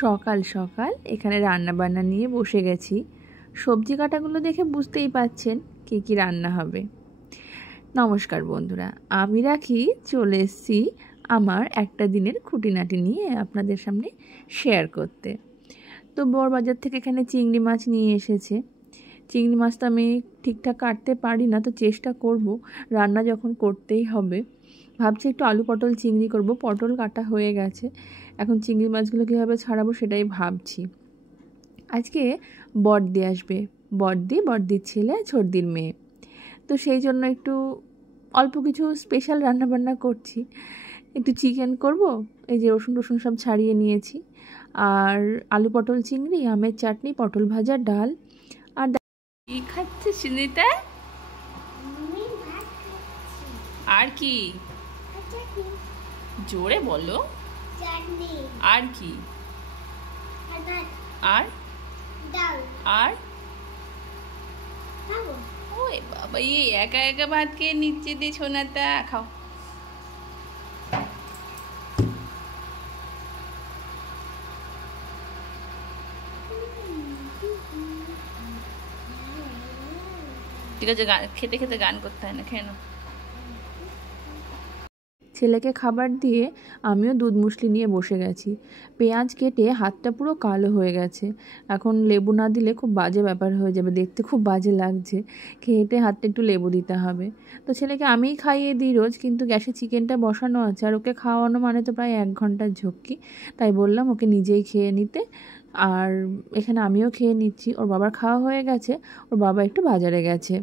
সকাল সকাল এখানে রান্না বান্না নিয়ে বসে গেছি। সবজি কাটাগুলো দেখে বুঝতেই পাচ্ছেন কী কী রান্না হবে। নমস্কার বন্ধুরা, আমি রাখি চলে এসেছি আমার একটা দিনের খুঁটিনাটি নিয়ে আপনাদের সামনে শেয়ার করতে। তো বড়বাজার থেকে এখানে চিংড়ি মাছ নিয়ে এসেছে। চিংড়ি মাছ তো আমি ঠিকঠাক কাটতে পারি না, তো চেষ্টা করব, রান্না যখন করতেই হবে। ভাবছি একটু আলু পটল চিংড়ি করব। পটল কাটা হয়ে গেছে, এখন চিংড়ি মাছগুলো কীভাবে ছাড়াবো সেটাই ভাবছি। আজকে বড়দি আসবে, বড়দির ছেলে, ছোটদির মেয়ে। তো সেই জন্য একটু অল্প কিছু স্পেশাল রান্নাবান্না করছি। একটু চিকেন করব, এই যে রসুন টসুন সব ছাড়িয়ে নিয়েছি, আর আলু পটল চিংড়ি, আমের চাটনি, পটল ভাজা, ডাল। আর কি খাচ্ছে সুনিতা? আর কি জোরে বলো। আর কি? আর আর ওই বাবা, এই একা একা ভাত খেয়ে নিচ্ছে দিয়ে সোনাটা খাও। ঠিক আছে, খেতে খেতে গান করতে হয় না, খেয়ে নাও। ছেলেকে খাবার দিয়ে আমিও দুধ মুসলি নিয়ে বসে গেছি। পেঁয়াজ কেটে হাতটা পুরো কালো হয়ে গেছে। এখন লেবু না দিলে খুব বাজে ব্যাপার হয়ে যাবে, দেখতে খুব বাজে লাগছে। খেয়ে হাতটা একটু লেবু দিতে হবে। তো ছেলেকে আমিই খাইয়ে দিই রোজ, কিন্তু গ্যাসে চিকেনটা বসানো আছে, আর ওকে খাওয়ানো মানে তো প্রায় 1 ঘন্টার ঝক্কি। তাই বললাম ওকে নিজেই খেয়ে নিতে। আর এখানে আমিও খেয়ে নিচ্ছি। ওর বাবার খাওয়া হয়ে গেছে, ওর বাবা একটু বাজারে গেছে।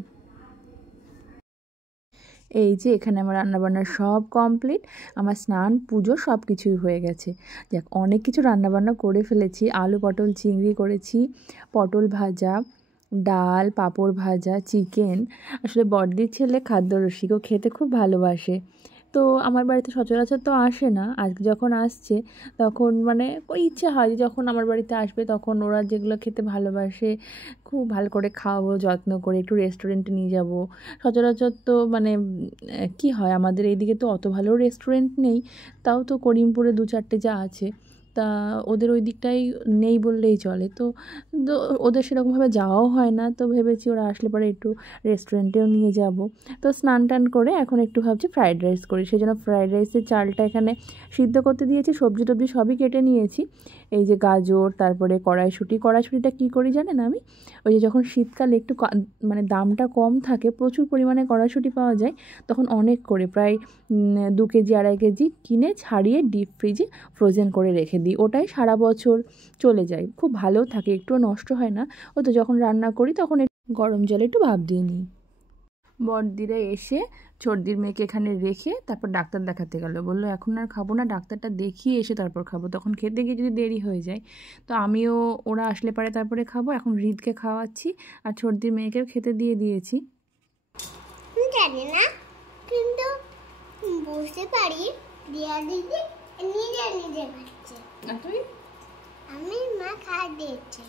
এই যে এখানে আমার রান্নাবান্না সব কমপ্লিট, আমার স্নান পুজো সব কিছুই হয়ে গেছে। দেখ, অনেক কিছু রান্নাবান্না করে ফেলেছি। আলু পটল চিংড়ি করেছি, পটল ভাজা, ডাল, পাঁপড় ভাজা, চিকেন। আসলে বড়দির ছেলে খাদ্যরসিক, ও খেতে খুব ভালোবাসে। তো আমার বাড়িতে সচরাচর তো আসে না, আজকে যখন আসছে তখন মানে ওই ইচ্ছে হয় যে যখন আমার বাড়িতে আসবে তখন ওরা যেগুলো খেতে ভালোবাসে খুব ভালো করে খাওয়াবো, যত্ন করে একটু রেস্টুরেন্টে নিয়ে যাব। সচরাচর তো মানে কি হয়, আমাদের এইদিকে তো অত ভালো রেস্টুরেন্ট নেই, তাও তো করিমপুরে 2-4টে যা আছে, তা ওদের ওই দিকটাই নেই বললেই চলে। তো ওদের সেরকমভাবে যাওয়াও হয় না, তো ভেবেছি ওরা আসলে পরে একটু রেস্টুরেন্টেও নিয়ে যাব। তো স্নান টান করে এখন একটু ভাবছি ফ্রাইড রাইস করি। সেই জন্য ফ্রাইড রাইসের চালটা এখানে সিদ্ধ করতে দিয়েছি, সবজি টবজি সবই কেটে নিয়েছি। এই যে গাজর, তারপরে কড়াইশুঁটিটা কী করি জানেন আমি? ওই যে যখন শীতকালে একটু মানে দামটা কম থাকে, প্রচুর পরিমাণে কড়াইশুঁটি পাওয়া যায়, তখন অনেক করে প্রায় 2 কেজি 2.5 কেজি কিনে ছাড়িয়ে ডিপ ফ্রিজে ফ্রোজেন করে রেখে দিই। ওটাই সারা বছর চলে যায়, খুব ভালো থাকে, একটুও নষ্ট হয় না। ও তো যখন রান্না করি তখন গরম জলে একটু ভাপ দিয়ে নিই। বড়দিরা এসে ছোটদির মেয়েকে এখানে রেখে তারপর ডাক্তার দেখাতে গেল। বললো এখন আর খাবো না, ডাক্তারটা দেখিয়ে এসে তারপর খাবো। তখন খেতে গিয়ে যদি দেরি হয়ে যায়, তো আমিও ওরা আসলে পারে তারপরে খাবো। এখন হৃদকে খাওয়াচ্ছি আর ছোটদির মেয়েকেও খেতে দিয়ে দিয়েছি। জানি না, কিন্তু বুঝতে পারি দিয়া দিদি নিজে নিজে খাচ্ছে। না তুই? আমি মা খাওয়া দিয়েছে।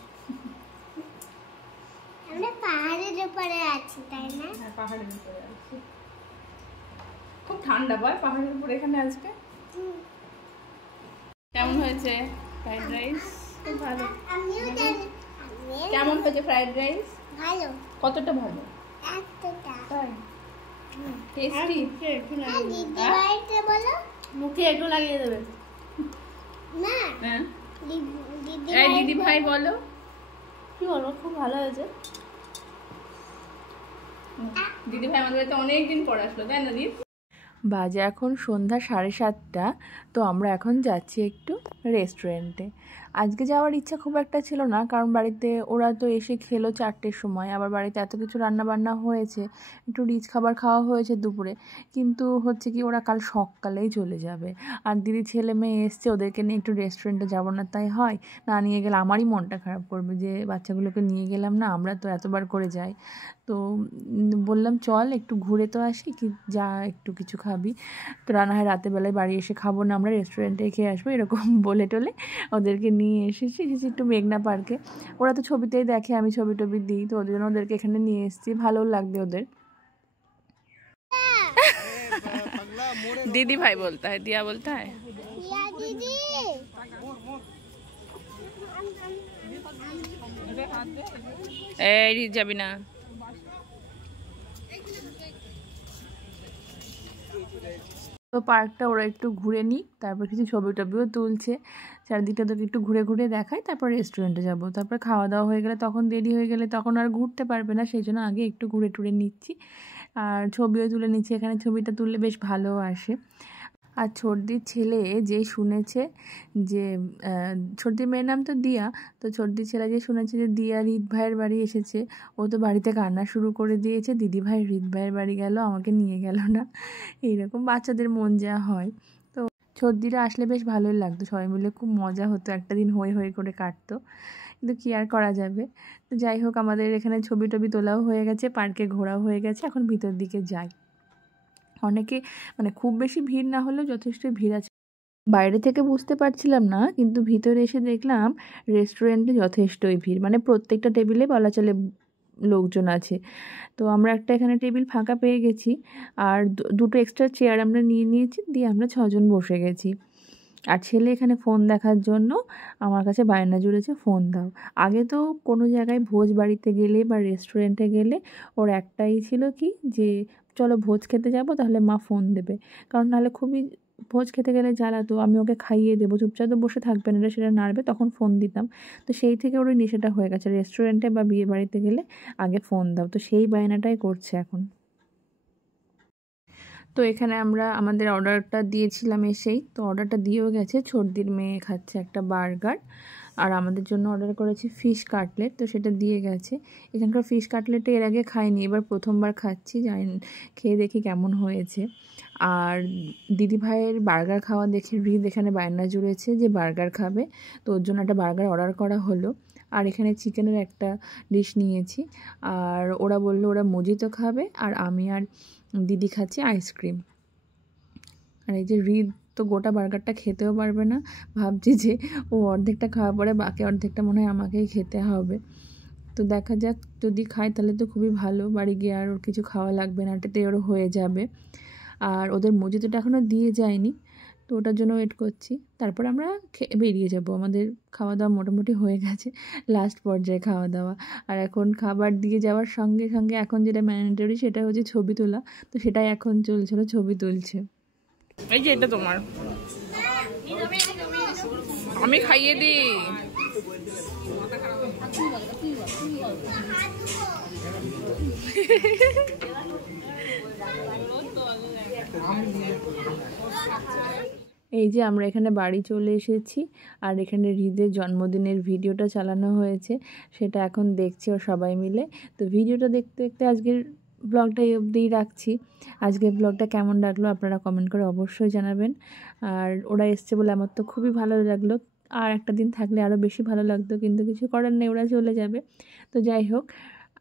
আমরা পাহাড়ের উপরে আছি, তাই না? হ্যাঁ, পাহাড়ের উপরে আছি। খুব ঠান্ডা বল, পাহাড়ের উপরে এখানে আজকে। কেমন হয়েছে ফ্রাইড রাইস? খুব ভালো। আমিও জানি। কেমন হয়েছে ফ্রাইড রাইস? ভালো। কতটা ভালো? এতটা। তাই? টেস্টি। দিদি ভাইটা বলো, মুখে একটু লাগিয়ে দেবে না? হ্যাঁ, দিদি ভাই বলো। কি বলবো? খুব ভালো হয়েছে। দিদি ভাই আমাদের বাড়িতে অনেকদিন পর আসলো, তাই না দিদি? বাজে এখন সন্ধ্যা 7:30। তো আমরা এখন যাচ্ছি একটু রেস্টুরেন্টে। আজকে যাওয়ার ইচ্ছা খুব একটা ছিল না, কারণ বাড়িতে ওরা তো এসে খেলো 4টের সময়, আবার বাড়িতে এত কিছু রান্না বান্না হয়েছে, একটু রিচ খাবার খাওয়া হয়েছে দুপুরে। কিন্তু হচ্ছে কি, ওরা কাল সকালেই চলে যাবে, আর দিদি ছেলে মেয়ে এসছে, ওদেরকে নিয়ে একটু রেস্টুরেন্টে যাবো না তাই হয় না? নিয়ে গেলে আমারই মনটা খারাপ করবে যে বাচ্চাগুলোকে নিয়ে গেলাম না, আমরা তো এতবার করে যাই। তো বললাম চল একটু ঘুরে তো আসি, কি যা একটু কিছু খাবি, তো রান্না হয় রাতের বেলায় বাড়ি এসে খাবো না, আমরা রেস্টুরেন্টে খেয়ে আসবো, এরকম বলে টলে ওদেরকে নিয়ে এসেছি একটু মেঘনা পার্কে। ওরা তো ছবিতেই দেখে, আমি ছবি টবি দিই, তো ওদের জন্য ওদেরকে এখানে নিয়ে এসেছি, ভালো লাগবে ওদের। दीदी भाई बोलता है, दिया बोलता है। এই যাবি না। তো পার্কটা ওরা একটু ঘুরে নিই, তারপর কিছু ছবি টবিও তুলছে, চারদিকটা তোকে একটু ঘুরে ঘুরে দেখায়, তারপর রেস্টুরেন্টে যাব। তারপর খাওয়া দাওয়া হয়ে গেলে তখন দেরি হয়ে গেলে তখন আর ঘুরতে পারবে না, সেই জন্য আগে একটু ঘুরে টুরে নিচ্ছি আর ছবিও তুলে নিচ্ছি। এখানে ছবিটা তুললে বেশ ভালো আসে। আর ছোটদির ছেলে যে শুনেছে যে ছোটদির মেয়ের নাম তো দিয়া, তো ছোটদির ছেলে যে শুনেছে যে দিয়া হৃদ ভাইয়ের বাড়ি এসেছে, ও তো বাড়িতে কান্না শুরু করে দিয়েছে, দিদি ভাই হৃদ ভাইয়ের বাড়ি গেল, আমাকে নিয়ে গেল না। এইরকম বাচ্চাদের মন যা হয়। তো ছোটদিরা আসলে বেশ ভালোই লাগতো, সবাই মিলে খুব মজা হতো, একটা দিন হই হই করে কাটতো, কিন্তু কী আর করা যাবে। তো যাই হোক, আমাদের এখানে ছবি টবি তোলাও হয়ে গেছে, পার্কে ঘোরাও হয়ে গেছে, এখন ভিতর দিকে যাই। অনেকে মানে খুব বেশি ভিড় না হলেও যথেষ্ট ভিড় আছে। বাইরে থেকে বুঝতে পারছিলাম না, কিন্তু ভিতরে এসে দেখলাম রেস্টুরেন্টে যথেষ্টই ভিড়, মানে প্রত্যেকটা টেবিলে বলা চলে লোকজন আছে। তো আমরা একটা এখানে টেবিল ফাঁকা পেয়ে গেছি, আর দুটো এক্সট্রা চেয়ার আমরা নিয়ে নিয়েছি, দিয়ে আমরা 6 জন বসে গেছি। আর ছেলে এখানে ফোন দেখার জন্য আমার কাছে বায়না জুড়েছে, ফোন দাও। আগে তো কোনো জায়গায় ভোজ বাড়িতে গেলে বা রেস্টুরেন্টে গেলে ওর একটাই ছিল কি, যে চলো ভোজ খেতে যাব, তাহলে মা ফোন দেবে, কারণ নাহলে খুবই ভোজ খেতে গেলে জ্বালাতো, আমি ওকে খাইয়ে দেবো, চুপচাপ তো বসে থাকবে না, সেটা নাড়বে, তখন ফোন দিতাম। তো সেই থেকে ওর নেশাটা হয়ে গেছে, রেস্টুরেন্টে বা বিয়ে বাড়িতে গেলে আগে ফোন দাও, তো সেই বায়নাটাই করছে এখন। তো এখানে আমরা আমাদের অর্ডারটা দিয়েছিলাম এসেই, তো অর্ডারটা দিয়েও গেছে। ছোটদির মেয়ে খাচ্ছে একটা বার্গার, আর আমাদের জন্য অর্ডার করেছি ফিশ কাটলেট, তো সেটা দিয়ে গেছে। এখানকার ফিশ কাটলেটটা এর আগে খাইনি, এবার প্রথমবার খাচ্ছি, জানি খেয়ে দেখি কেমন হয়েছে। আর দিদি ভাইয়ের বার্গার খাওয়া দেখে হৃদ এখানে বায়না জুড়েছে যে বার্গার খাবে, তো ওর জন্য একটা বার্গার অর্ডার করা হলো। আর এখানে চিকেনের একটা ডিশ নিয়েছি, আর ওরা বললো ওরা মজিতো খাবে, আর আমি আর দিদি খাচ্ছি আইসক্রিম। আর এই যে হৃদ তো গোটা বার্গারটা খেতেও পারবে না, ভাবছি যে ও অর্ধেকটা খাওয়ার পরে বাকি অর্ধেকটা মনে হয় আমাকেই খেতে হবে। তো দেখা যাক, যদি খায় তাহলে তো খুবই ভালো, বাড়ি গিয়ে আর ওর কিছু খাওয়া লাগবে না, এটাতে ওর হয়ে যাবে। আর ওদের মজিতোটা এখনও দিয়ে যায়নি, তো ওটার জন্য ওয়েট করছি, তারপর আমরা বেরিয়ে যাব। আমাদের খাওয়া দাওয়া মোটামুটি হয়ে গেছে, লাস্ট পর্যায়ে খাওয়া দাওয়া। আর এখন খাবার দিয়ে যাওয়ার সঙ্গে সঙ্গে এখন যেটা ম্যান্ডেটরি সেটা হচ্ছে ছবি তোলা, তো সেটাই এখন চলছিল, ছবি তুলছে। এই যে এটা তোমার, আমি খাইয়ে দিই। এই যে আমরা এখানে বাড়ি চলে এসেছি, আর এখানে হৃদের জন্মদিনের ভিডিওটা চালানো হয়েছে, সেটা এখন দেখছি ও সবাই মিলে। তো ভিডিওটা দেখতে দেখতে আজকের ব্লগটা এই অবধিই রাখছি। আজকের ব্লগটা কেমন লাগলো আপনারা কমেন্ট করে অবশ্যই জানাবেন। আর ওরা এসছে বলে আমার তো খুবই ভালো লাগলো, আর একটা দিন থাকলে আরও বেশি ভালো লাগতো, কিন্তু কিছু করার নেই, ওরা চলে যাবে। তো যাই হোক,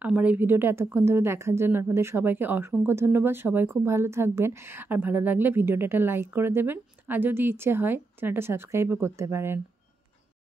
আমার এই ভিডিওটা এতক্ষণ ধরে দেখার জন্য আপনাদের সবাইকে অসংখ্য ধন্যবাদ। সবাই খুব ভালো থাকবেন, আর ভালো লাগলে ভিডিওটা একটা লাইক করে দেবেন, আর যদি ইচ্ছে হয় চ্যানেলটা সাবস্ক্রাইবও করতে পারেন।